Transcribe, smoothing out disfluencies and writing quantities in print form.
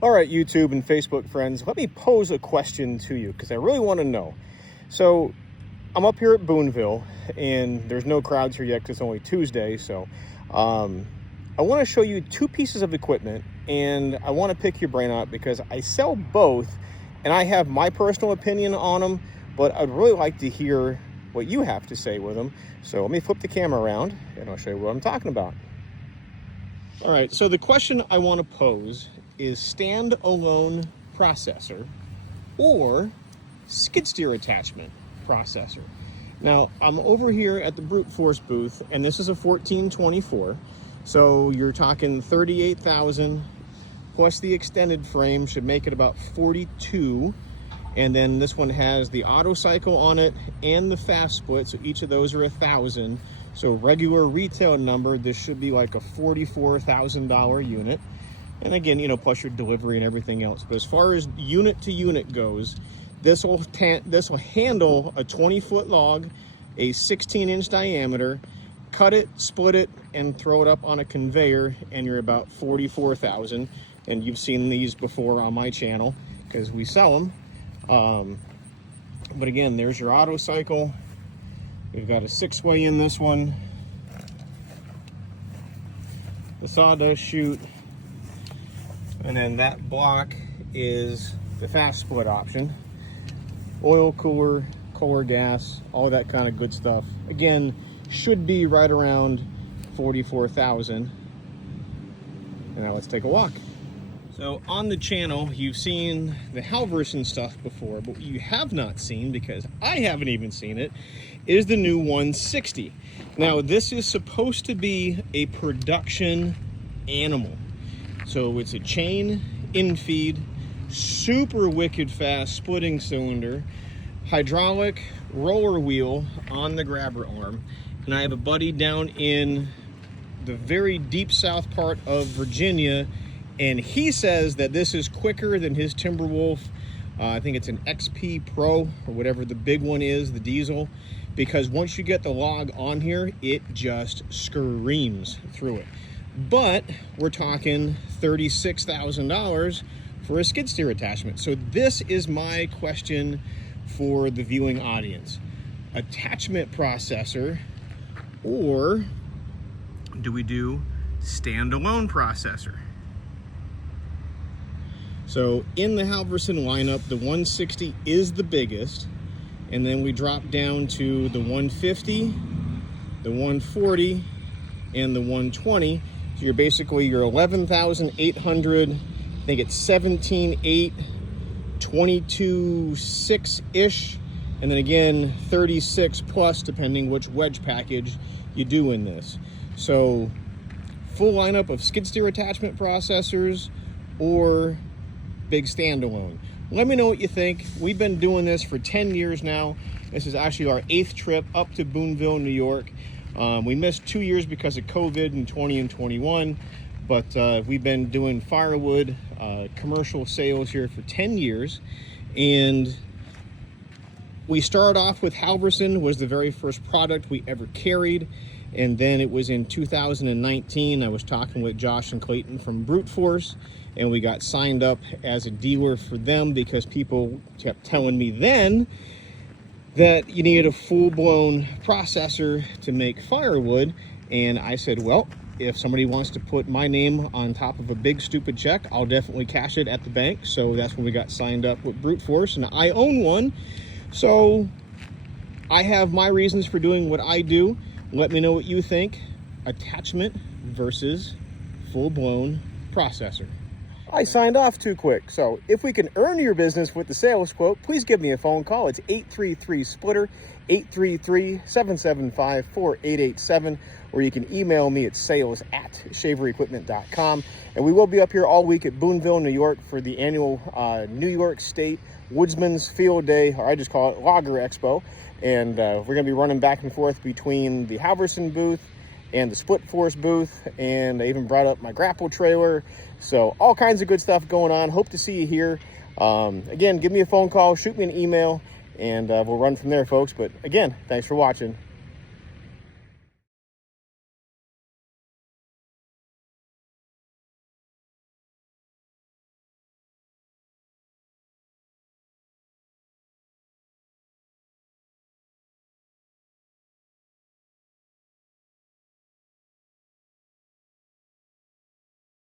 All right, YouTube and Facebook friends, let me pose a question to you because I really want to know. So I'm up here at Boonville and there's no crowds here yet because it's only Tuesday. So I want to show you two pieces of equipment and I want to pick your brain out because I sell both and I have my personal opinion on them, but I'd really like to hear what you have to say with them. So let me flip the camera around and I'll show you what I'm talking about. All right, so the question I want to pose is standalone processor or skid steer attachment processor. Now, I'm over here at the SplitForce booth, and this is a 1424. So you're talking 38,000 plus the extended frame should make it about 42. And then this one has the auto cycle on it and the fast split. So each of those are 1,000. So regular retail number, this should be like a $44,000 unit. And again, plus your delivery and everything else. But as far as unit to unit goes, this will handle a 20-foot log, a 16-inch diameter, cut it, split it, and throw it up on a conveyor, and you're about 44,000. And you've seen these before on my channel because we sell them. But again, there's your auto cycle. We've got a 6-way in this one. The sawdust chute. And then that block is the fast split option. Oil cooler, Kohler gas, all that kind of good stuff. Again, should be right around 44,000. And now let's take a walk. So on the channel, you've seen the Halverson stuff before, but what you have not seen, because I haven't even seen it, is the new 160. Now, this is supposed to be a production animal. So it's a chain infeed, super wicked fast splitting cylinder, hydraulic roller wheel on the grabber arm. And I have a buddy down in the very deep south part of Virginia, and he says that this is quicker than his Timberwolf. I think it's an XP Pro or whatever the big one is, the diesel, because once you get the log on here, it just screams through it. But we're talking $36,000 for a skid steer attachment. So this is my question for the viewing audience. Attachment processor, or do we do standalone processor? So in the Halverson lineup, the 160 is the biggest, and then we drop down to the 150, the 140, and the 120. So you're basically your 11,800, I think it's 17.8, 22.6-ish, and then again 36 plus depending which wedge package you do in this. So full lineup of skid steer attachment processors or big standalone. Let me know what you think. We've been doing this for 10 years now. This is actually our 8th trip up to Boonville, New York. We missed 2 years because of COVID in 20 and 21, but we've been doing firewood commercial sales here for 10 years. And we started off with Halverson, was the very first product we ever carried. And then it was in 2019, I was talking with Josh and Clayton from SplitForce, and we got signed up as a dealer for them because people kept telling me then that you needed a full-blown processor to make firewood. And I said, well, if somebody wants to put my name on top of a big stupid check, I'll definitely cash it at the bank. So that's when we got signed up with SplitForce, and I own one. So I have my reasons for doing what I do. Let me know what you think. Attachment versus full-blown processor. I signed off too quick, so if we can earn your business with the sales quote, please give me a phone call. It's 833-SPLITTER, 833-775-4887, or you can email me at sales@shaverequipment.com. And we will be up here all week at Boonville, New York for the annual New York State Woodsman's Field Day, or I just call it Logger Expo. And we're going to be running back and forth between the Halverson booth and the SplitForce booth, and I even brought up my grapple trailer. So all kinds of good stuff going on. Hope to see you here. Again, give me a phone call, shoot me an email, and we'll run from there, folks. But again, thanks for watching.